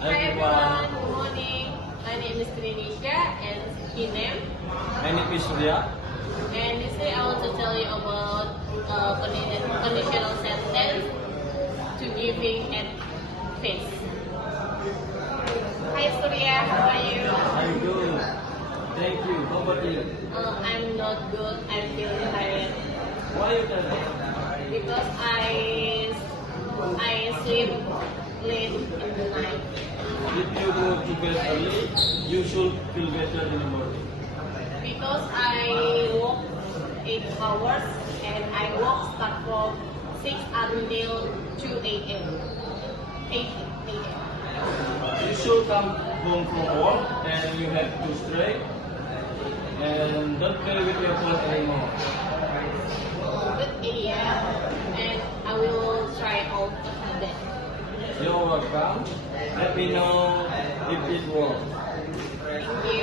Hi everyone, good morning. My name is Trinisha and Kinem. My name is Surya. And this day I want to tell you about conditional sentence to giving and face. Hi Surya, how are you? I'm good. Thank you. How about you? I'm not good. I'm feeling tired Why you tired? because I sleep late in the night. If you go to bed early, you should feel better in the morning. Because I work 8 hours and I work start from 6 until 2 a.m. 8 a.m. You should come home from work and you have to stretch and don't play with your phone anymore. Good idea, and I will try all of that. You're welcome. Let me know if it works. Thank you.